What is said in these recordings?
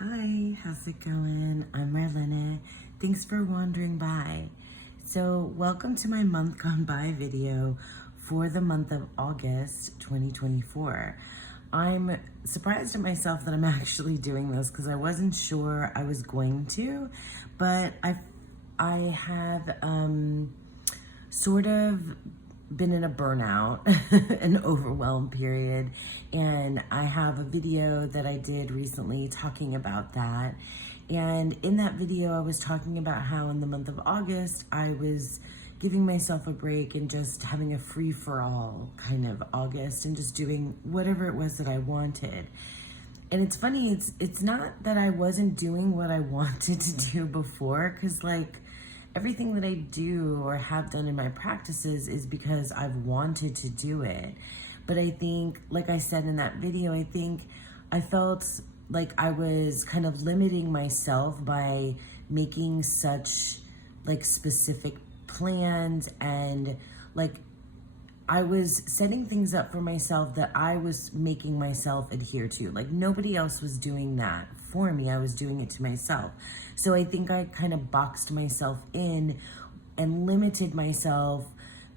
Hi, how's it going? I'm Marlene. Thanks for wandering by. So, welcome to my month gone by video for the month of August 2024. I'm surprised at myself that I'm actually doing this because I wasn't sure I was going to, but I have sort of been in a burnout, an overwhelm period, and I have a video that I did recently talking about that. And in that video, I was talking about how in the month of August, I was giving myself a break and just having a free-for-all kind of August and just doing whatever it was that I wanted. And it's funny, it's not that I wasn't doing what I wanted to do before, because like everything that I do or have done in my practices is because I've wanted to do it. But I think, like I said in that video, I think I felt like I was kind of limiting myself by making such like specific plans, and like I was setting things up for myself that I was making myself adhere to. Like nobody else was doing that for me. I was doing it to myself. So I think I kind of boxed myself in and limited myself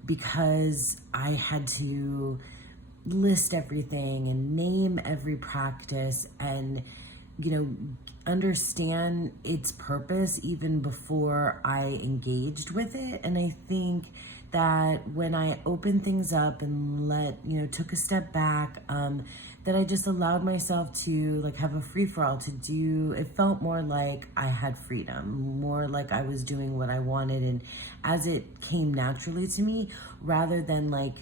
because I had to list everything and name every practice and, you know, understand its purpose even before I engaged with it. And I think that when I opened things up and took a step back, that I just allowed myself to like have a free-for-all to do, it felt more like I had freedom, more like I was doing what I wanted and as it came naturally to me, rather than like,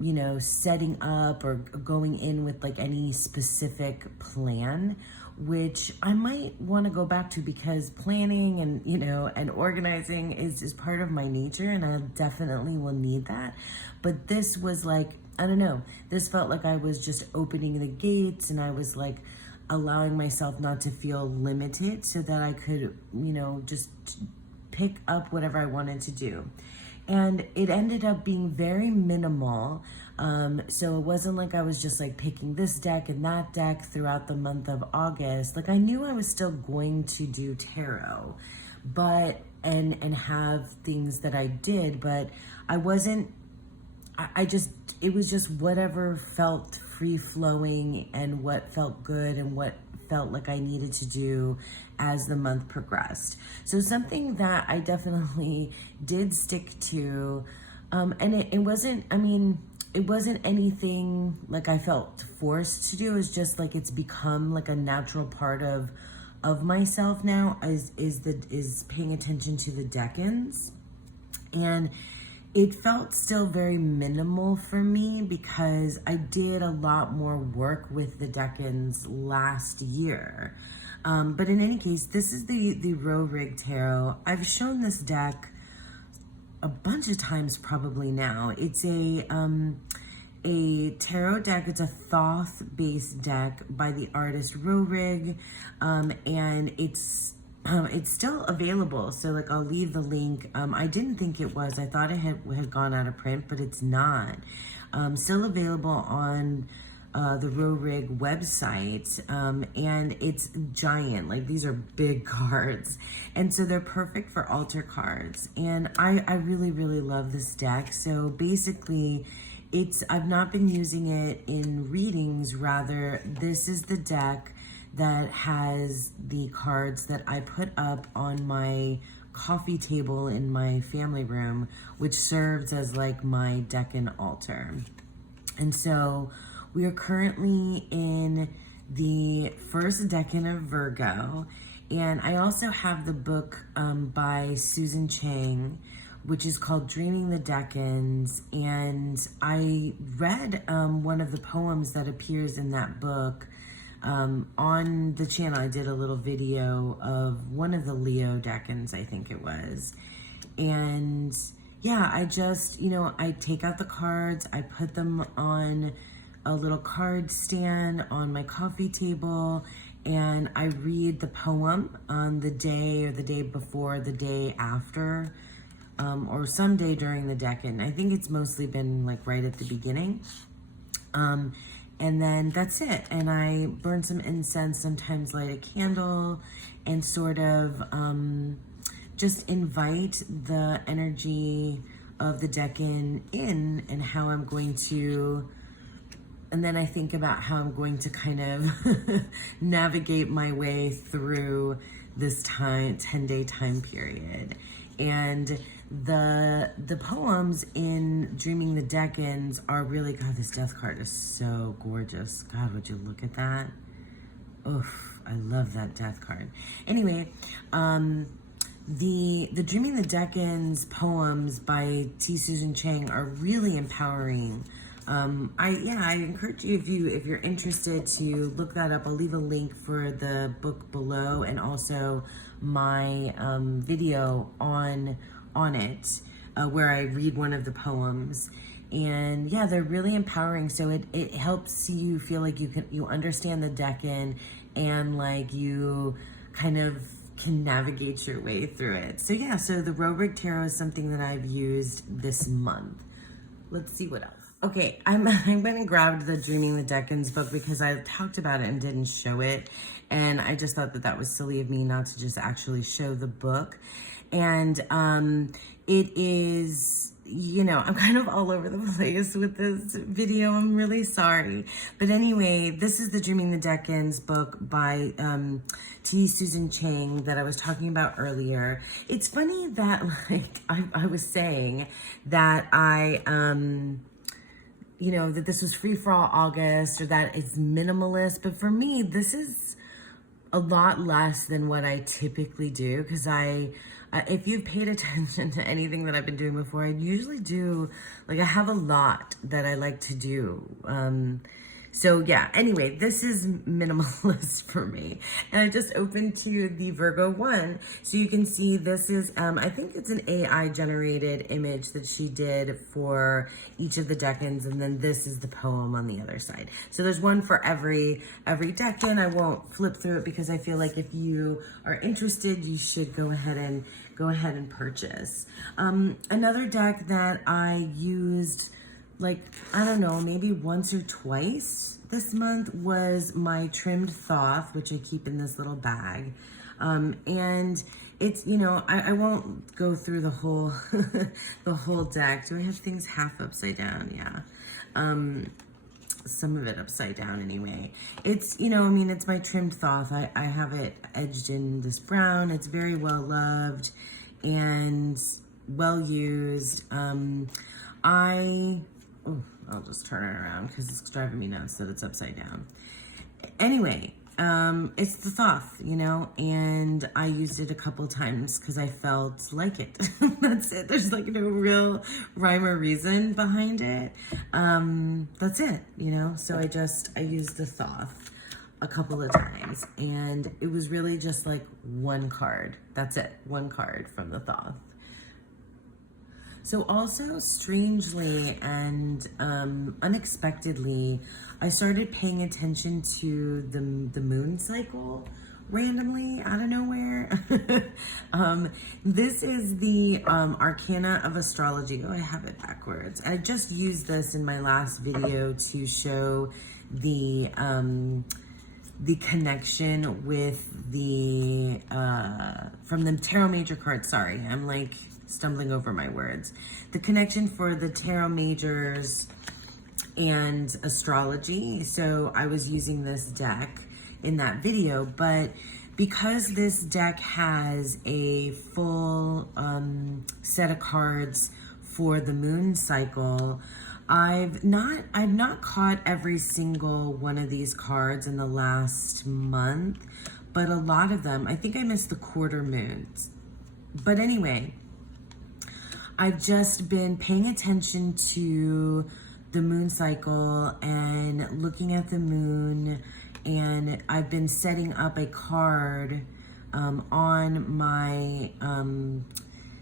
you know, setting up or going in with like any specific plan, which I might want to go back to because planning and, you know, and organizing is part of my nature and I definitely will need that. But this was like, I don't know, this felt like I was just opening the gates and I was like allowing myself not to feel limited so that I could, you know, just pick up whatever I wanted to do. And it ended up being very minimal. So it wasn't like I was just like picking this deck and that deck throughout the month of August. Like I knew I was still going to do tarot, but, and have things that I did, but I wasn't, it was just whatever felt free flowing and what felt good and what felt like I needed to do as the month progressed. So something that I definitely did stick to, and it wasn't, I mean, it wasn't anything like I felt forced to do. It was just like it's become like a natural part of myself now is paying attention to the Decans. And it felt still very minimal for me because I did a lot more work with the Decans last year. But in any case, this is the Rig Tarot. I've shown this deck a bunch of times probably now. It's a tarot deck. It's a Thoth based deck by the artist Rig, and it's still available. So like I'll leave the link. I didn't think it was. I thought it had gone out of print, but it's not. Still available on the Rig website, and it's giant. Like these are big cards, and so they're perfect for altar cards. And I really, really love this deck. So basically, I've not been using it in readings. Rather, this is the deck that has the cards that I put up on my coffee table in my family room, which serves as like my Decan altar. And so we are currently in the first Decan of Virgo. And I also have the book by Susan Chang, which is called Dreaming the Decans. And I read one of the poems that appears in that book. On the channel, I did a little video of one of the Leo Decans, I think it was. And yeah, I just, you know, I take out the cards, I put them on a little card stand on my coffee table, and I read the poem on the day or the day before, the day after, or someday during the Decan. I think it's mostly been like right at the beginning. And then that's it. And I burn some incense, sometimes light a candle, and sort of just invite the energy of the Decan in, and how I'm going to, and then I think about how I'm going to kind of navigate my way through this 10-day time period. And the poems in Dreaming the Decans are really, God, this death card is so gorgeous. God, would you look at that? Oof, I love that death card. Anyway, the Dreaming the Decans poems by T. Susan Chang are really empowering. I encourage you, if you're interested, to look that up. I'll leave a link for the book below, and also my video on it, where I read one of the poems. And yeah, they're really empowering. So it helps you feel like you understand the Decan, and like you kind of can navigate your way through it. So yeah, so the Robrick Tarot is something that I've used this month. Let's see what else. Okay, I went and grabbed the Dreaming the Decans book because I talked about it and didn't show it. And I just thought that was silly of me not to just actually show the book. And it is, I'm kind of all over the place with this video. I'm really sorry. But anyway, this is the Dreaming the Decans book by T. Susan Chang that I was talking about earlier. It's funny that, like, I was saying that that this was free for all August, or that it's minimalist. But for me, this is a lot less than what I typically do, because if you've paid attention to anything that I've been doing before, I usually do, like, I have a lot that I like to do. So yeah, anyway, this is minimalist for me. And I just opened to the Virgo one. So you can see this is, I think it's an AI generated image that she did for each of the Decans. And then this is the poem on the other side. So there's one for every Decan. I won't flip through it because I feel like if you are interested, you should go ahead and purchase. Another deck that I used, like, I don't know, maybe once or twice this month was my trimmed Thoth, which I keep in this little bag. And it's, I won't go through the whole, the whole deck. Do I have things half upside down? Yeah. Some of it upside down anyway. It's, it's my trimmed Thoth. I have it edged in this brown. It's very well loved and well used. I'll just turn it around because it's driving me nuts that it's upside down. Anyway, it's the Thoth, and I used it a couple times because I felt like it. That's it. There's like no real rhyme or reason behind it. That's it, so I used the Thoth a couple of times, and it was really just like one card. That's it. One card from the Thoth. So also, strangely and unexpectedly, I started paying attention to the moon cycle randomly out of nowhere. This is the Arcana of Astrology. Oh, I have it backwards. I just used this in my last video to show the connection with the from the Tarot Major card. Sorry, I'm like stumbling over my words. The connection for the Tarot Majors and astrology. So I was using this deck in that video, but because this deck has a full set of cards for the moon cycle, I've not caught every single one of these cards in the last month, but a lot of them, I think I missed the quarter moons. But anyway, I've just been paying attention to the moon cycle and looking at the moon, and I've been setting up a card on my,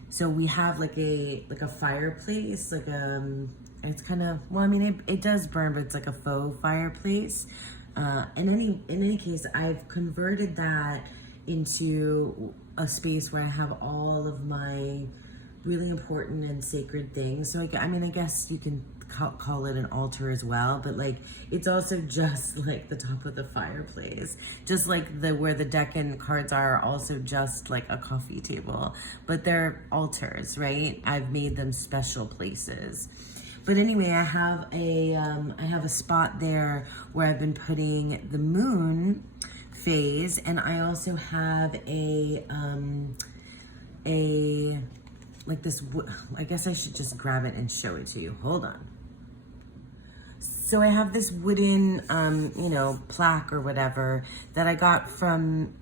so we have like a fireplace, it's kind of, well, I mean, it does burn, but it's like a faux fireplace. In any case, I've converted that into a space where I have all of my really important and sacred things. So I guess you can call it an altar as well, but like it's also just like the top of the fireplace, just like where the Decan cards are also just like a coffee table, but they're altars, right? I've made them special places. But anyway, I have a spot there where I've been putting the moon phase, and I also have like this, I guess I should just grab it and show it to you. Hold on. So I have this wooden, you know, plaque or whatever that I got from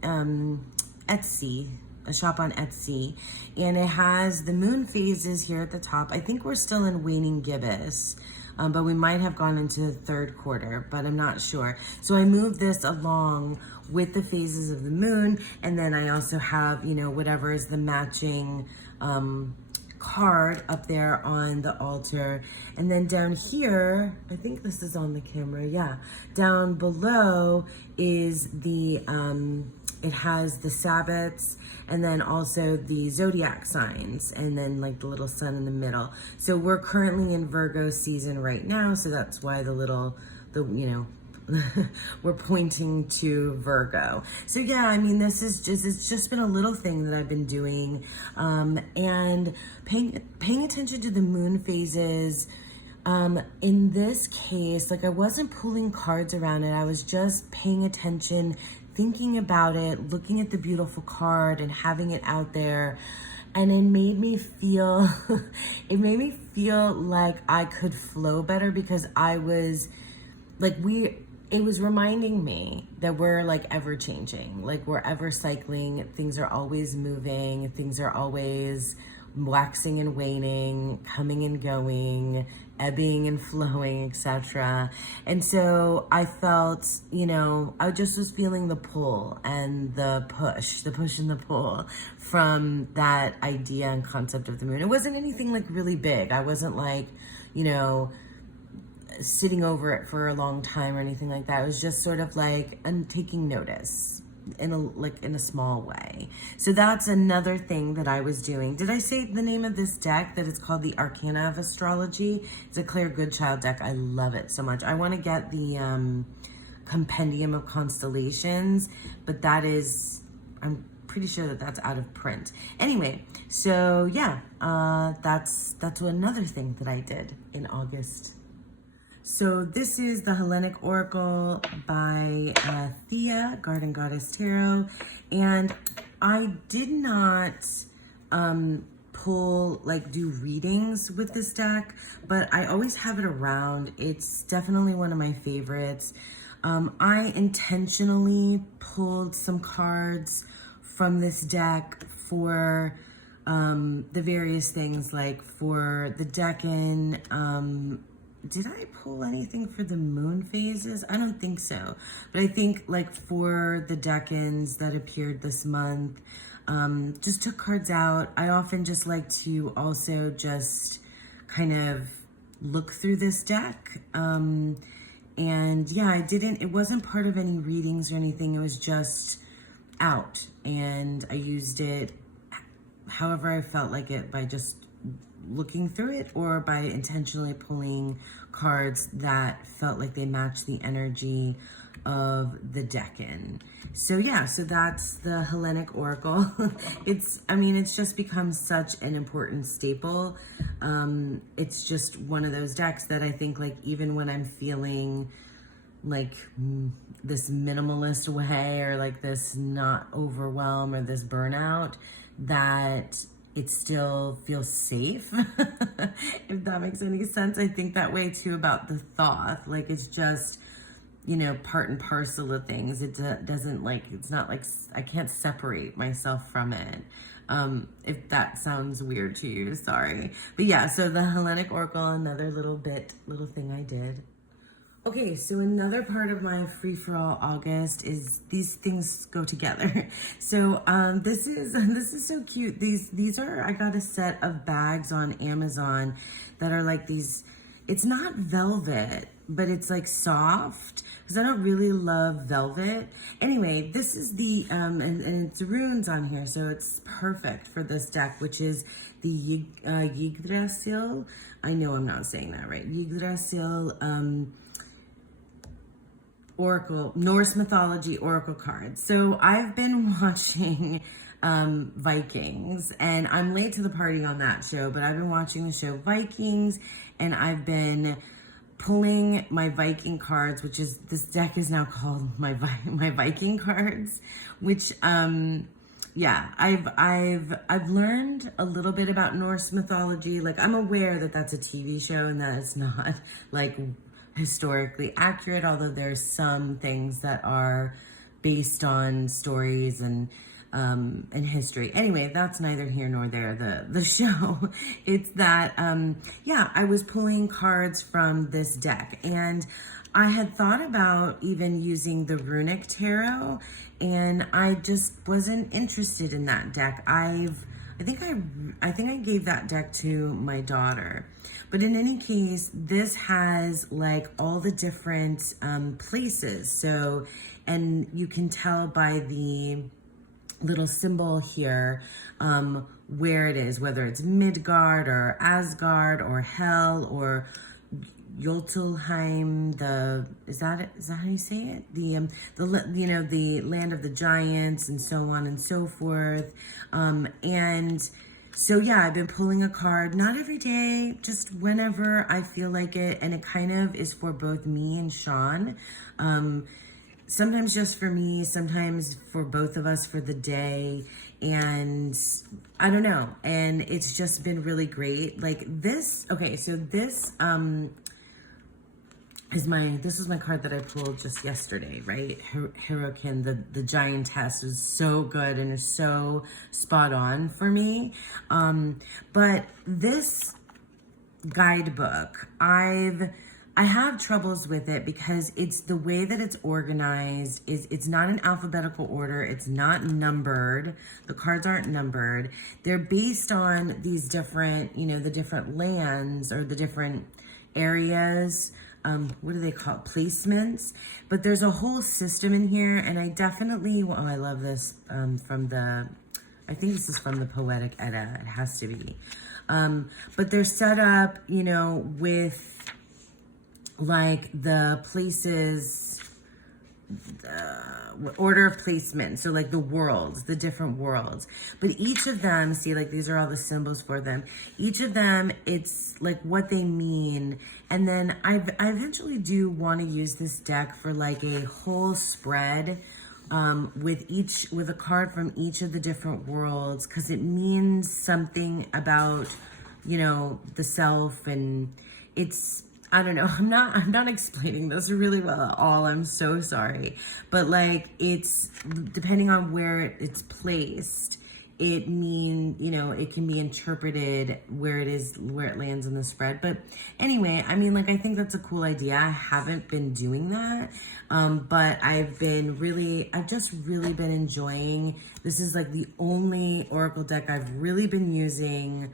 Etsy, a shop on Etsy, and it has the moon phases here at the top. I think we're still in waning gibbous, but we might have gone into the third quarter, but I'm not sure. So I moved this along with the phases of the moon, and then I also have, you know, whatever is the matching card up there on the altar. And then down here, I think this is on the camera, yeah. Down below is the, it has the Sabbats, and then also the zodiac signs, and then like the little sun in the middle. So we're currently in Virgo season right now, so that's why you know, we're pointing to Virgo. So yeah, I mean, it's just been a little thing that I've been doing, and paying attention to the moon phases. In this case, like I wasn't pulling cards around it. I was just paying attention, thinking about it, looking at the beautiful card and having it out there. And it made me feel, like I could flow better, because I was like, it was reminding me that we're like ever changing, like we're ever cycling. Things are always moving. Things are always waxing and waning, coming and going, ebbing and flowing, etc. And so I felt, you know, I just was feeling the pull and the push and the pull from that idea and concept of the moon. It wasn't anything like really big. I wasn't like, you know, sitting over it for a long time or anything like that. It was just sort of like I'm taking notice in a small way. So that's another thing that I was doing. Did I say the name of this deck, that it's called the Arcana of Astrology? It's a Claire Goodchild deck. I love it so much. I want to get the Compendium of Constellations, but that is, I'm pretty sure that that's out of print. Anyway, so yeah, that's another thing that I did in August. So this is the Hellenic Oracle by Thea, Garden Goddess Tarot. And I did not do readings with this deck, but I always have it around. It's definitely one of my favorites. I intentionally pulled some cards from this deck for the various things, like for the Decan. Did I pull anything for the moon phases? I don't think so. But I think like for the Decans that appeared this month, just took cards out. I often just like to also just kind of look through this deck. And yeah, it wasn't part of any readings or anything. It was just out. And I used it however I felt like it, by just looking through it, or by intentionally pulling cards that felt like they matched the energy of the Decan. So yeah, so that's the Hellenic Oracle. It's just become such an important staple. It's just one of those decks that I think, like, even when I'm feeling like this minimalist way, or like this not overwhelm or this burnout, that it still feels safe, if that makes any sense. I think that way too about the Thoth. Like, it's just, you know, part and parcel of things. It doesn't, like, it's not like I can't separate myself from it. If that sounds weird to you, sorry. But yeah, so the Hellenic Oracle, another little thing I did. Okay, so another part of my free-for-all August is these things go together. So this is so cute. These are, I got a set of bags on Amazon that are like these, it's not velvet, but it's like soft because I don't really love velvet. Anyway, this is the, and it's runes on here, so it's perfect for this deck, which is the Yggdrasil. I know I'm not saying that right. Yggdrasil, Oracle, Norse mythology Oracle cards. So I've been watching Vikings, and I'm late to the party on that show, but I've been watching the show Vikings, and I've been pulling my Viking cards, which is, this deck is now called my Viking cards, which yeah, I've learned a little bit about Norse mythology. Like, I'm aware that that's a TV show and that it's not like historically accurate, although there's some things that are based on stories and history. Anyway, that's neither here nor there. The show, it's that yeah, I was pulling cards from this deck, and I had thought about even using the runic tarot, and I just wasn't interested in that deck. I think I gave that deck to my daughter. But in any case, this has like all the different places. So, and you can tell by the little symbol here where it is, whether it's Midgard or Asgard or Hell or Jotunheim. Is that how you say it? The land of the giants, and so on and so forth. And so yeah, I've been pulling a card, not every day, just whenever I feel like it, and it kind of is for both me and Sean. Sometimes just for me, sometimes for both of us for the day, and I don't know, and it's just been really great. Like this, okay, so this this is my card that I pulled just yesterday, right? Hirokin, the giantess, was so good and is so spot on for me. But this guidebook, I have troubles with it because it's the way that it's organized is it's not in alphabetical order. It's not numbered. The cards aren't numbered. They're based on these different, the different lands or the different areas. What do they call it? Placements. But there's a whole system in here, and I definitely, I love this I think this is from the Poetic Edda. It has to be. But they're set up, with like the places, order of placement. So like the worlds, the different worlds. But each of them, see, like these are all the symbols for them. Each of them, it's like what they mean. And then I eventually do want to use this deck for like a whole spread with a card from each of the different worlds, because it means something about, the self, and it's, I don't know, I'm not explaining this really well at all. I'm so sorry. But like, it's depending on where it's placed, it can be interpreted where it lands in the spread. But anyway, I think that's a cool idea. I haven't been doing that. But I've just really been enjoying, this is like the only Oracle deck I've really been using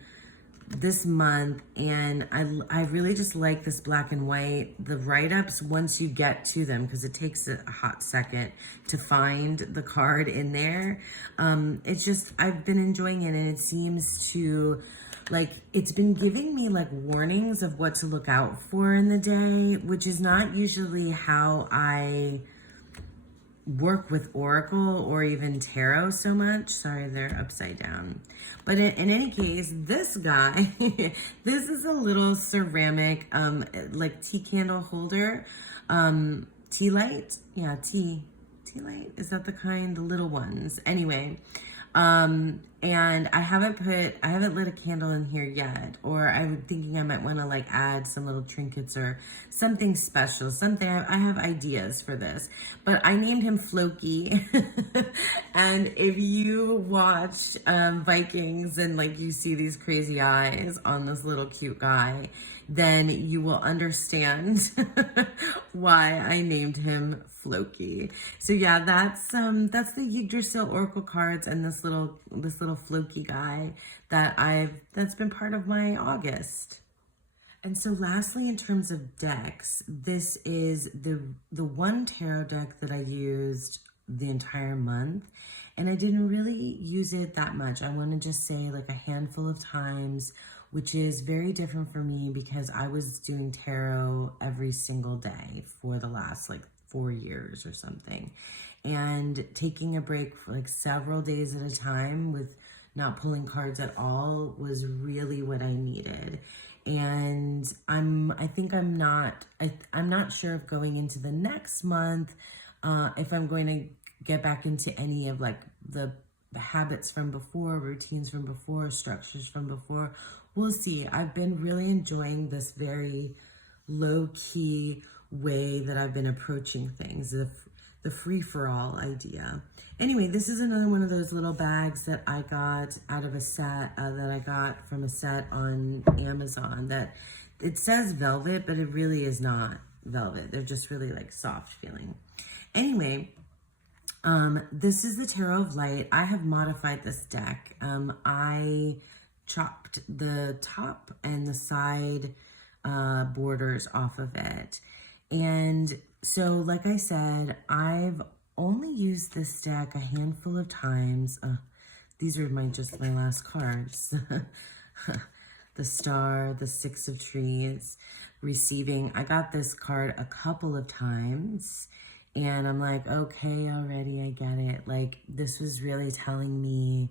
this month, and I really just like this black and white, the write-ups once you get to them, because it takes a hot second to find the card in there. It's just, I've been enjoying it, and it seems to, like, it's been giving me like warnings of what to look out for in the day, which is not usually how I work with Oracle or even Tarot so much. Sorry, they're upside down. But in any case, this guy, this is a little ceramic, like tea candle holder, tea light. Yeah, tea light. Is that the kind? The little ones. Anyway, and I haven't lit a candle in here yet, or I'm thinking I might want to like add some little trinkets or something special, I have ideas for this, but I named him Floki. And if you watch Vikings and like you see these crazy eyes on this little cute guy, then you will understand why I named him Floki. So yeah, that's the Yggdrasil Oracle cards and this little Floki guy that's been part of my August. And so lastly, in terms of decks, this is the one tarot deck that I used the entire month, and I didn't really use it that much. I want to just say like a handful of times, which is very different for me because I was doing tarot every single day for the last like 4 years or something, and taking a break for like several days at a time with not pulling cards at all was really what I needed. And I'm not sure if going into the next month, if I'm going to get back into any of like the habits from before, routines from before, structures from before. We'll see. I've been really enjoying this very low-key way that I've been approaching things, the free-for-all idea. Anyway, this is another one of those little bags that I got out of a set that I got from a set on Amazon that it says velvet, but it really is not velvet. They're just really like soft feeling. Anyway, this is the Tarot of Light. I have modified this deck. I chopped the top and the side borders off of it. And so, like I said, I've only used this deck a handful of times. These are just my last cards. The Star, the Six of Trees, Receiving. I got this card a couple of times, and I'm like, okay, already, I get it. Like, this was really telling me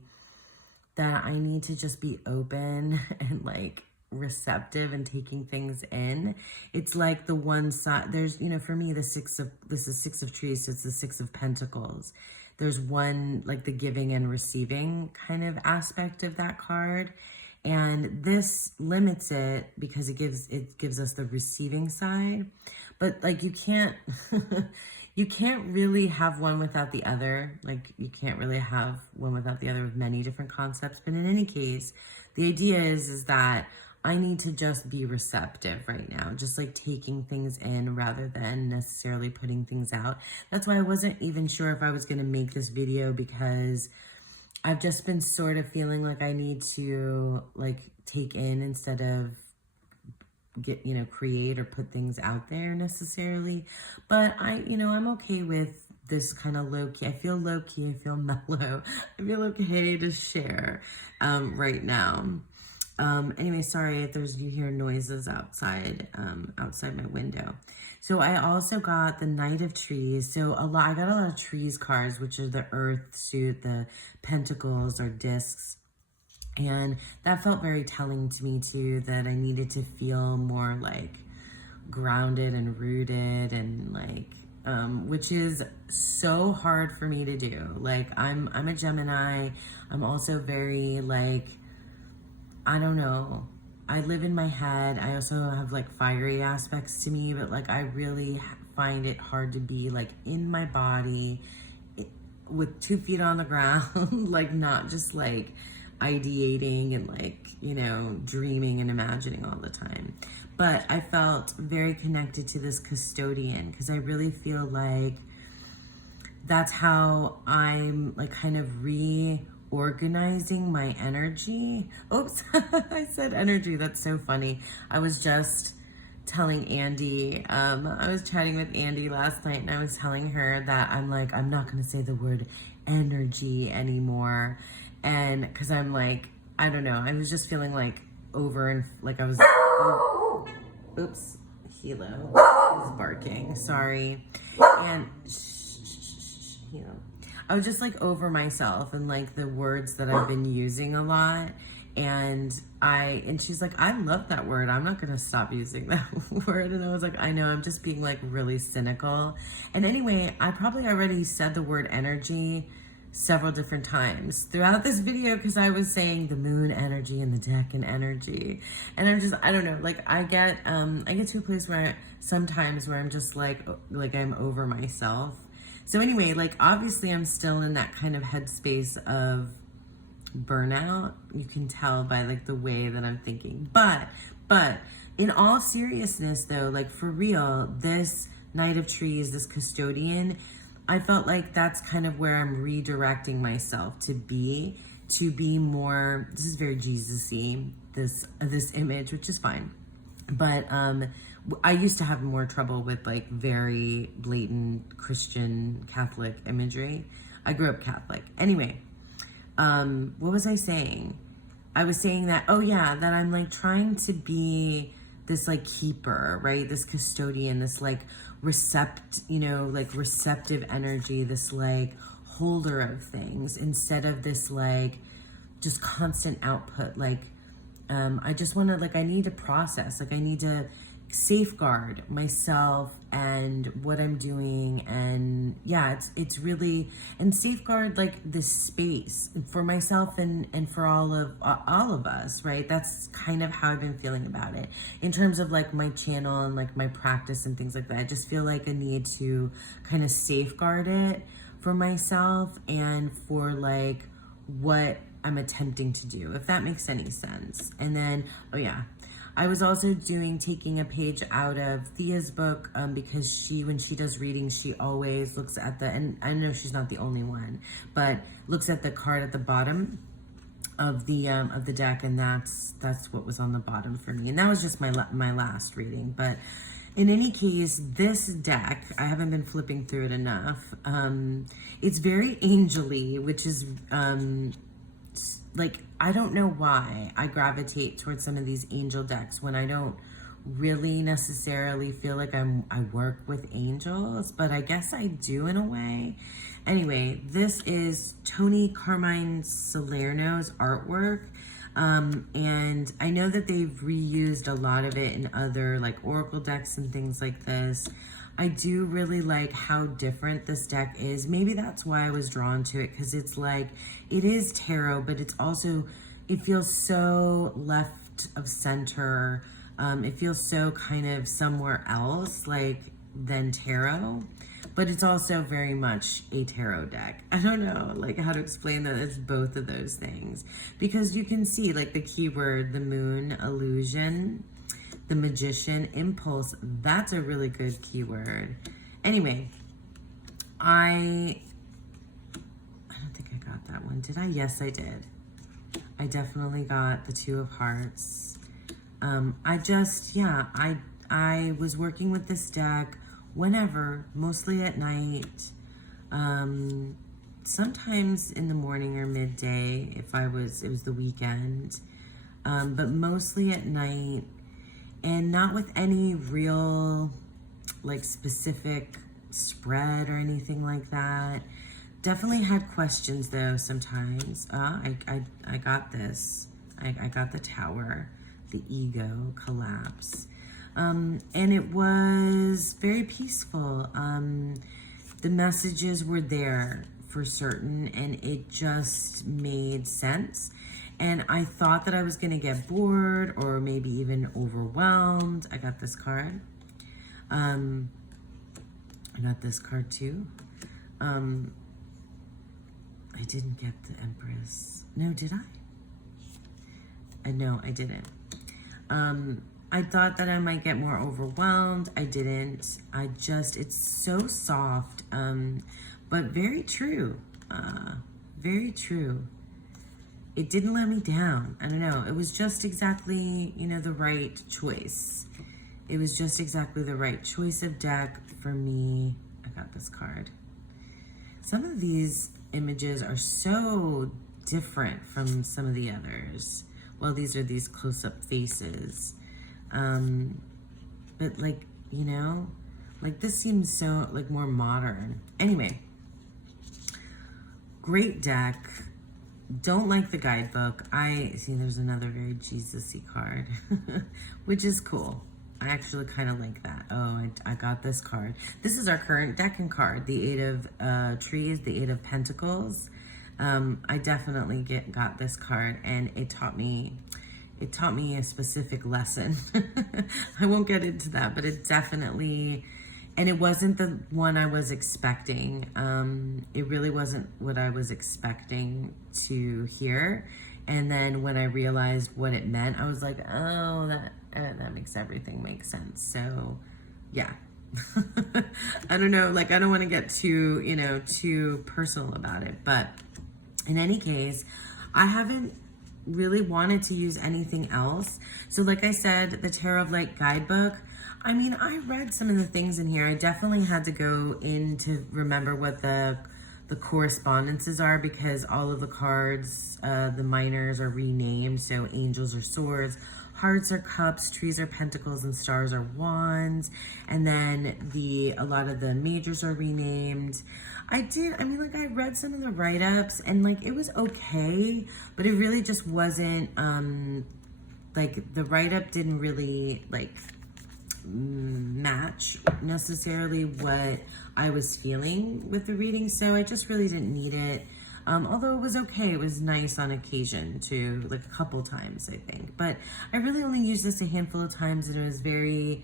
that I need to just be open and like receptive and taking things in. It's like the one side, there's, for me, this is Six of Trees, so it's the Six of Pentacles. There's one, like the giving and receiving kind of aspect of that card. And this limits it because it gives us the receiving side. But like you can't really have one without the other. Like you can't really have one without the other with many different concepts. But in any case, the idea is that I need to just be receptive right now, just like taking things in rather than necessarily putting things out. That's why I wasn't even sure if I was going to make this video, because I've just been sort of feeling like I need to like take in instead of create or put things out there necessarily. But I'm okay with this kind of low-key. I feel low-key, I feel mellow. I feel okay to share right now. Anyway, sorry if you hear noises outside my window. So I also got the Knight of Trees. So I got a lot of trees cards, which are the earth suit, the pentacles or discs. And that felt very telling to me too, that I needed to feel more like grounded and rooted and like, which is so hard for me to do. Like I'm a Gemini. I'm also very like, I don't know. I live in my head. I also have like fiery aspects to me, but like I really find it hard to be like in my body with 2 feet on the ground, like not just like ideating and like, dreaming and imagining all the time. But I felt very connected to this custodian because I really feel like that's how I'm like kind of reorganizing my energy. Oops, I said energy. That's so funny. I was just telling Andy, I was chatting with Andy last night and I was telling her that I'm not going to say the word energy anymore. And because I'm like, I don't know, I was just feeling like over and like I was, oops, Hilo is barking, sorry. And Hilo. I was just like over myself and like the words that I've been using a lot. And she's like, I love that word. I'm not going to stop using that word. And I was like, I know, I'm just being like really cynical. And anyway, I probably already said the word energy several different times throughout this video because I was saying the moon energy and the Decan energy. And I don't know, like I get to a place where sometimes I'm just like I'm over myself. So anyway, like obviously I'm still in that kind of headspace of burnout. You can tell by like the way that I'm thinking. But in all seriousness though, like for real, this Knight of Trees, this custodian, I felt like that's kind of where I'm redirecting myself to be more, this is very Jesus-y, this image, which is fine. But I used to have more trouble with like very blatant Christian Catholic imagery. I grew up Catholic. Anyway, what was I saying? I was saying that, oh yeah, that I'm like trying to be this like keeper, right? This custodian, this like receptive energy, this like holder of things, instead of this like just constant output. Like, I just want to, like, I need to process, like I need to safeguard myself and what I'm doing. And yeah, it's really, and safeguard like this space for myself and for all of us, right? That's kind of how I've been feeling about it in terms of like my channel and like my practice and things like that. I just feel like I need to kind of safeguard it for myself and for like what I'm attempting to do, if that makes any sense. And then, oh yeah, I was also taking a page out of Thea's book, because when she does readings, she always looks at and I know she's not the only one, but looks at the card at the bottom of the deck, and that's what was on the bottom for me. And that was just my last reading. But in any case, this deck, I haven't been flipping through it enough. It's very angel-y, which is like, I don't know why I gravitate towards some of these angel decks when I don't really necessarily feel like I work with angels, but I guess I do in a way. Anyway, this is Tony Carmine Salerno's artwork. And I know that they've reused a lot of it in other like oracle decks and things like this. I do really like how different this deck is. Maybe that's why I was drawn to it, because it's like, it is tarot, but it's also, it feels so left of center. It feels so kind of somewhere else like than tarot, but it's also very much a tarot deck. I don't know like how to explain that it's both of those things, because you can see like the keyword, the moon, illusion, the magician, impulse. That's a really good keyword. Anyway, I don't think I got that one. Did I? Yes, I did. I definitely got the Two of Hearts. I was working with this deck whenever, mostly at night, sometimes in the morning or midday if it was the weekend, but mostly at night, and not with any real like specific spread or anything like that. Definitely had questions though sometimes. I got this. I got the Tower, the ego collapse. And it was very peaceful. The messages were there for certain, and it just made sense. And I thought that I was going to get bored or maybe even overwhelmed. I got this card. I got this card too. I didn't get the Empress. No, did I? No, I didn't. I thought that I might get more overwhelmed. I didn't. It's so soft, but very true. Very true. It didn't let me down. I don't know. It was just exactly, the right choice. It was just exactly the right choice of deck for me. I got this card. Some of these images are so different from some of the others. Well, these are these close-up faces. But like, like this seems so like more modern. Anyway, great deck. Don't like the guidebook. I see there's another very Jesus-y card, which is cool. I actually kind of like that. Oh, I got this card. This is our current Decan card, the Eight of Trees, the Eight of Pentacles. I definitely got this card, and it taught me a specific lesson. I won't get into that, but it definitely, and it wasn't the one I was expecting. It really wasn't what I was expecting to hear. And then when I realized what it meant, I was like, oh, that makes everything make sense. So yeah. I don't know, like I don't want to get too personal about it, but in any case, I haven't really wanted to use anything else. So like I said, the Tarot of Light guidebook, I mean, I read some of the things in here. I definitely had to go in to remember what the correspondences are, because all of the cards, the minors are renamed. So angels are swords, hearts are cups, trees are pentacles, and stars are wands. And then a lot of the majors are renamed. I read some of the write-ups, and like it was okay, but it really just wasn't like the write-up didn't really like match necessarily what I was feeling with the reading, so I just really didn't need it. Although it was okay, it was nice on occasion to, like a couple times, I think. But I really only used this a handful of times, and it was very,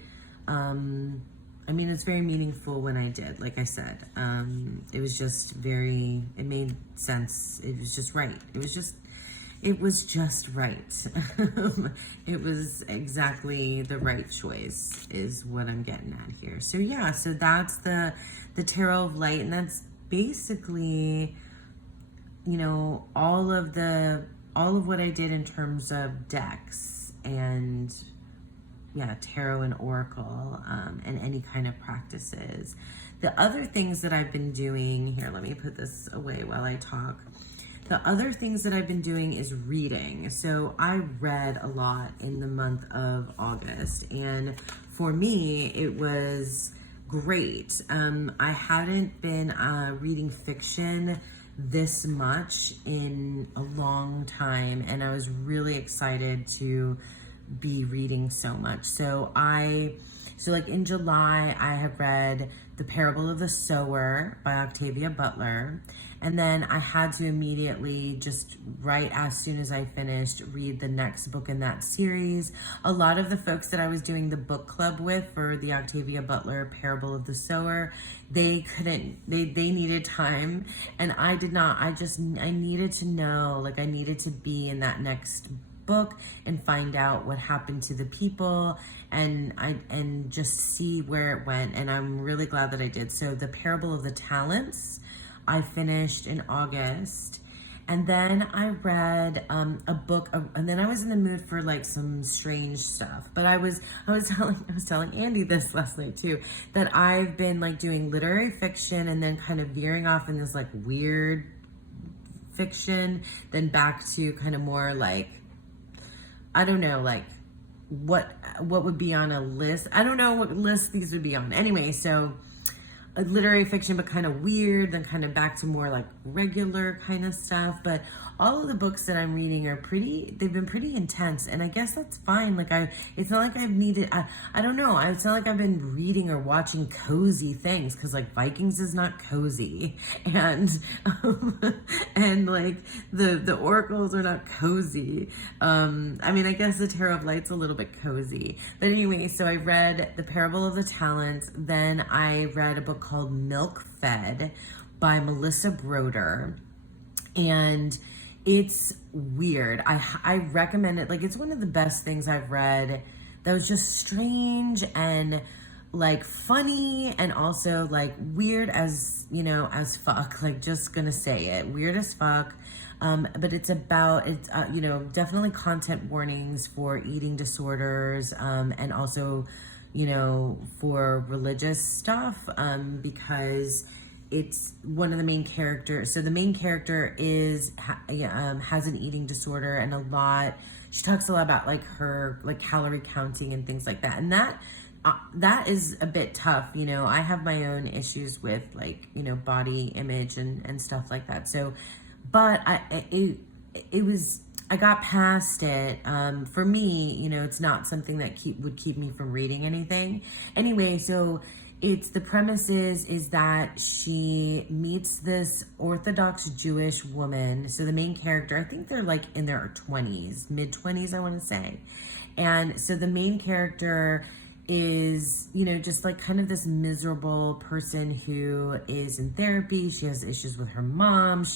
it's very meaningful when I did, like I said. It was just it made sense. It was just right. It was just right. It was exactly the right choice is what I'm getting at here. So yeah, so that's the Tarot of Light, and that's basically, you know, all of what I did in terms of decks and yeah, tarot and oracle, and any kind of practices. The other things that I've been doing here, let me put this away while I talk. The other things that I've been doing is reading. So I read a lot in the month of August, and for me, it was great. I hadn't been reading fiction this much in a long time, and I was really excited to be reading so much. So like in July, I have read The Parable of the Sower by Octavia Butler. And then I had to immediately, just right as soon as I finished, read the next book in that series. A lot of the folks that I was doing the book club with for the Octavia Butler Parable of the Sower, they needed time, and I did not. I needed to know, like I needed to be in that next book and find out what happened to the people and just see where it went. And I'm really glad that I did. So the Parable of the Talents, I finished in August, and then I read a book, and then I was in the mood for like some strange stuff. But I was telling Andy this last night too, that I've been like doing literary fiction and then kind of veering off in this like weird fiction, then back to kind of more like, I don't know, like what would be on a list. I don't know what list these would be on. Anyway, so a literary fiction, but kind of weird, then kind of back to more like regular kind of stuff. But all of the books that I'm reading are they've been pretty intense, and I guess that's fine. Like it's not like I've needed, I don't know, it's not like I've been reading or watching cozy things, because like Vikings is not cozy, and and like the oracles are not cozy. I guess the Tarot of Light's a little bit cozy, but anyway, so I read The Parable of the Talents, then I read a book called Milk Fed by Melissa Broder, and it's weird. I recommend it. Like, it's one of the best things I've read that was just strange and like funny, and also like weird as, you know, as fuck. Like, just gonna say it, weird as fuck. But it's definitely content warnings for eating disorders, and also, you know, for religious stuff, because it's one of the main characters. So the main character has an eating disorder, and she talks a lot about like her like calorie counting and things like that. And that is a bit tough. You know, I have my own issues with like, you know, body image and stuff like that. So, but I got past it. For me, you know, it's not something that would keep me from reading anything. Anyway, so the premise is that she meets this Orthodox Jewish woman. So the main character, I think they're like in their 20s, mid-20s, I want to say. And so the main character is, you know, just like kind of this miserable person who is in therapy. She has issues with her mom.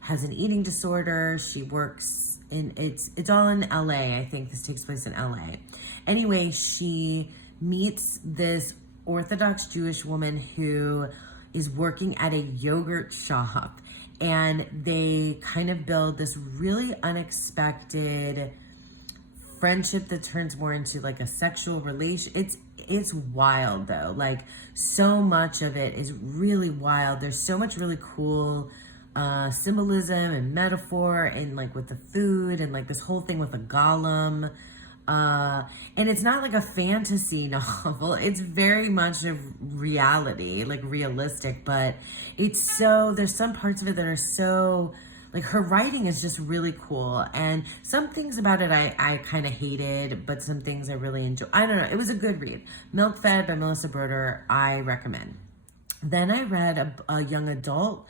Has an eating disorder. She works it's all in LA. I think this takes place in LA. Anyway, she meets this Orthodox Jewish woman who is working at a yogurt shop, and they kind of build this really unexpected friendship that turns more into like a sexual relation. It's wild though. Like, so much of it is really wild. There's so much really cool symbolism and metaphor, and like with the food, and like this whole thing with a golem. And it's not like a fantasy novel. It's very much a reality, like realistic, but there's some parts of it that are so, like, her writing is just really cool. And some things about it I kind of hated, but some things I really enjoyed. I don't know. It was a good read. Milk Fed by Melissa Broder, I recommend. Then I read a young adult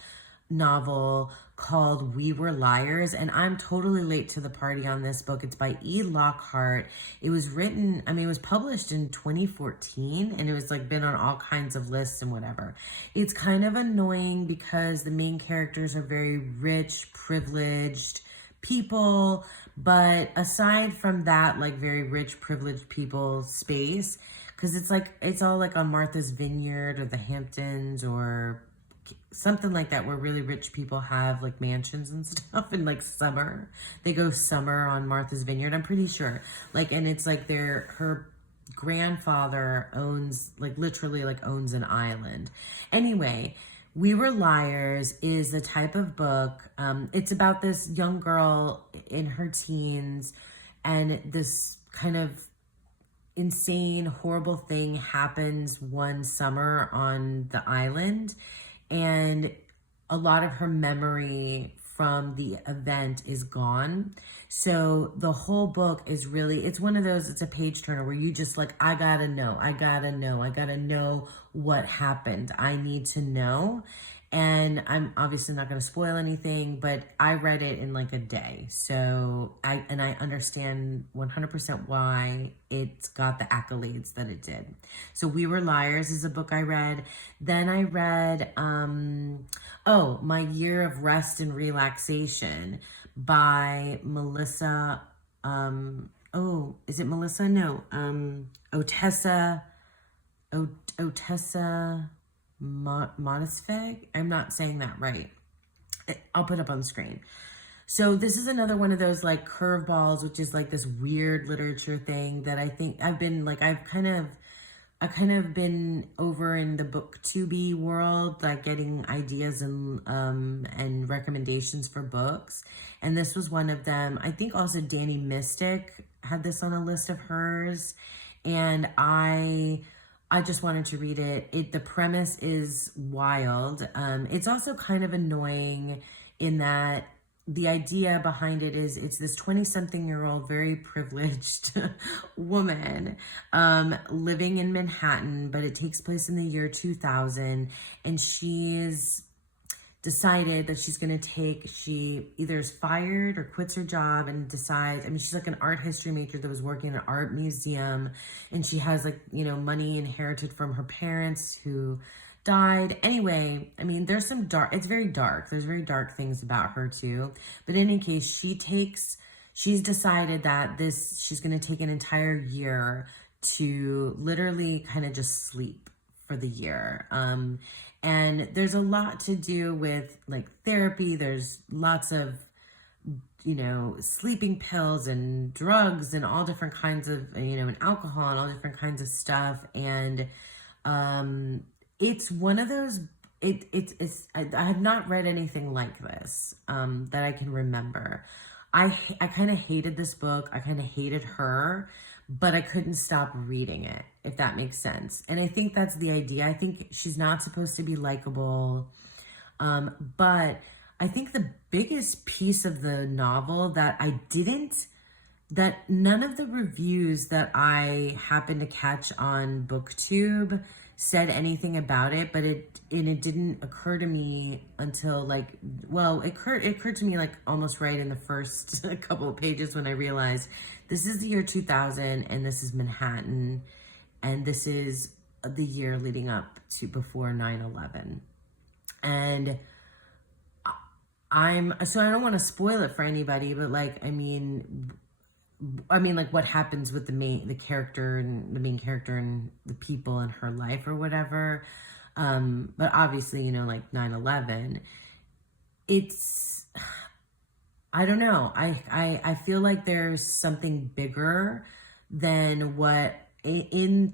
novel called We Were Liars, and I'm totally late to the party on this book. It's by E. Lockhart. It was it was published in 2014, and it was like been on all kinds of lists and whatever. It's kind of annoying because the main characters are very rich, privileged people, but aside from that, like, very rich, privileged people space, because it's all like on Martha's Vineyard or the Hamptons or something like that, where really rich people have like mansions and stuff, and like they go summer on Martha's Vineyard, I'm pretty sure. Like, and it's like her grandfather owns, like, literally like owns an island. Anyway, We Were Liars is the type of book, it's about this young girl in her teens, and this kind of insane, horrible thing happens one summer on the island, and a lot of her memory from the event is gone. So the whole book is really, it's one of those, it's a page turner where you just like, I gotta know what happened. I need to know. And I'm obviously not going to spoil anything, but I read it in like a day. So I understand 100% why it's got the accolades that it did. So We Were Liars is a book I read. Then I read, My Year of Rest and Relaxation by Melissa, is it Melissa? No, Otessa Monisfeg? I'm not saying that right. I'll put up on screen. So this is another one of those like curveballs, which is like this weird literature thing that I think I've kind of been over in the BookTube world, like getting ideas and recommendations for books. And this was one of them. I think also Danny Mystic had this on a list of hers. And I just wanted to read it. The premise is wild. It's also kind of annoying in that the idea behind it is it's this 20-something-year-old, very privileged woman living in Manhattan, but it takes place in the year 2000, and she's decided that she either is fired or quits her job and decides, she's like an art history major that was working in an art museum, and she has money inherited from her parents who died. Anyway, there's some it's very dark. There's very dark things about her too. But in any case, she's decided that she's going to take an entire year to literally kind of just sleep for the year. And there's a lot to do with like therapy. There's lots of, sleeping pills and drugs and all different kinds of, and alcohol and all different kinds of stuff. And it's one of those, I have not read anything like this that I can remember. I kind of hated this book. I kind of hated her, but I couldn't stop reading it, if that makes sense. And I think that's the idea. I think she's not supposed to be likable. But I think the biggest piece of the novel that none of the reviews that I happened to catch on BookTube said anything about it, but it didn't occur to me until it occurred to me like almost right in the first couple of pages when I realized this is the year 2000 and this is Manhattan and this is the year leading up to before 9/11. And I don't want to spoil it for anybody, but like what happens with the main character and the people in her life or whatever. But obviously, 9/11. it's, I don't know. I feel like there's something bigger than what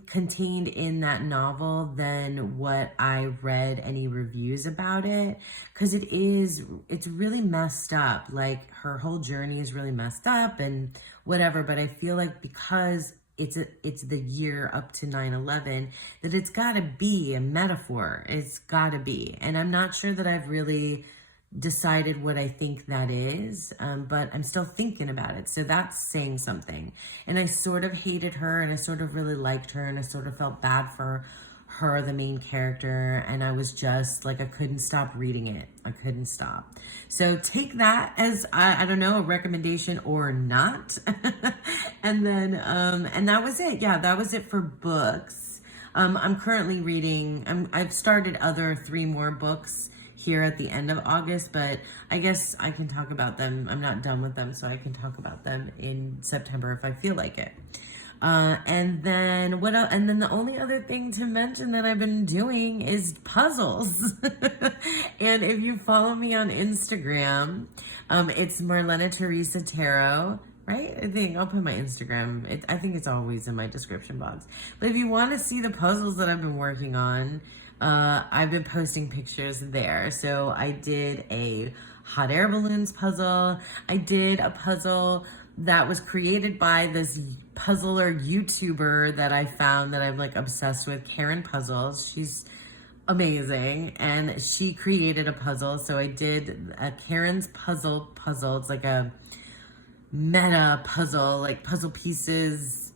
contained in that novel than what I read any reviews about it, because it's really messed up. Like, her whole journey is really messed up and whatever, but I feel like because it's the year up to 9/11, that it's got to be a metaphor. It's got to be. And I'm not sure that I've really decided what I think that is, but I'm still thinking about it. So that's saying something. And I sort of hated her, and I sort of really liked her, and I sort of felt bad for her, the main character, and I was just like, I couldn't stop reading it. I couldn't stop. So take that as, I don't know, a recommendation or not. And then, and that was it. Yeah, that was it for books. I'm currently reading, I've started 3 more books here at the end of August, but I guess I can talk about them. I'm not done with them, so I can talk about them in September if I feel like it. And then what else? And then the only other thing to mention that I've been doing is puzzles. And if you follow me on Instagram, it's Marlena Teresa Tarot, right? I think I'll put my Instagram. I think it's always in my description box. But if you want to see the puzzles that I've been working on, I've been posting pictures there. So I did a hot air balloons puzzle. I did a puzzle that was created by this puzzler YouTuber that I found that I'm like obsessed with, Karen Puzzles. She's amazing, and she created a puzzle. So I did a Karen's puzzle. It's like a meta puzzle, like puzzle pieces.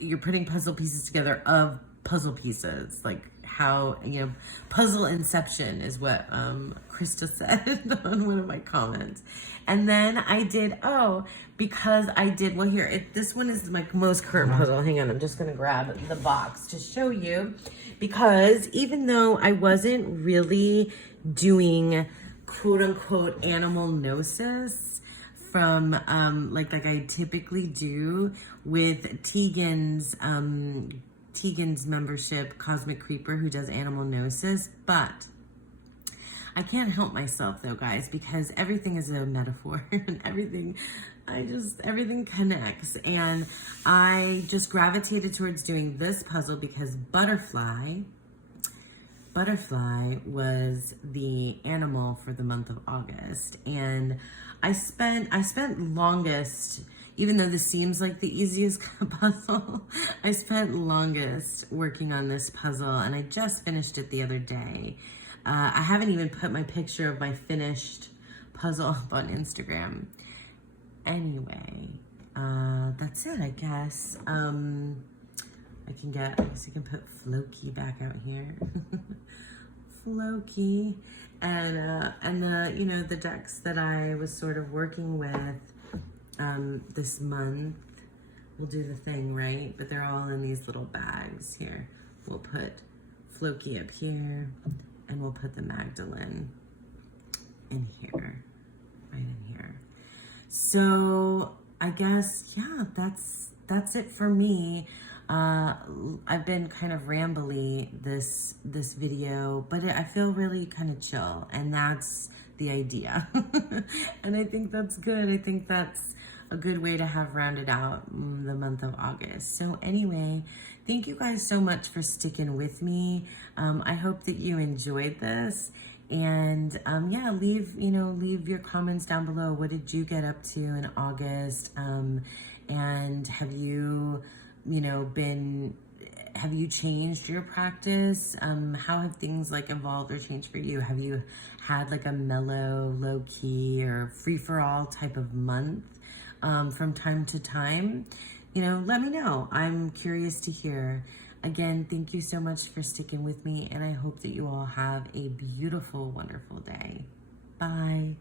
You're putting puzzle pieces together of puzzle pieces, like how, puzzle inception is what Krista said on one of my comments. And then I did, this one is my most current puzzle. Hang on, I'm just gonna grab the box to show you, because even though I wasn't really doing quote unquote animal gnosis from like I typically do with Tegan's membership, Cosmic Creeper, who does animal gnosis, but I can't help myself though, guys, because everything is a metaphor and everything connects. And I just gravitated towards doing this puzzle because Butterfly was the animal for the month of August. And I spent longest, even though this seems like the easiest puzzle, I spent longest working on this puzzle, and I just finished it the other day. I haven't even put my picture of my finished puzzle up on Instagram. Anyway, that's it, I guess. I can put Floki back out here. Floki. And the decks that I was sort of working with this month will do the thing, right? But they're all in these little bags here. We'll put Floki up here, and we'll put the Magdalene in here, right in here. So I guess, yeah, that's it for me. I've been kind of rambly this video, but I feel really kind of chill, and that's the idea. And I think that's good. I think that's a good way to have rounded out the month of August. So anyway, thank you guys so much for sticking with me. I hope that you enjoyed this. And yeah, leave your comments down below. What did you get up to in August? And have you changed your practice? How have things like evolved or changed for you? Have you had like a mellow, low key, or free for all type of month from time to time? Let me know. I'm curious to hear. Again, thank you so much for sticking with me, and I hope that you all have a beautiful, wonderful day. Bye.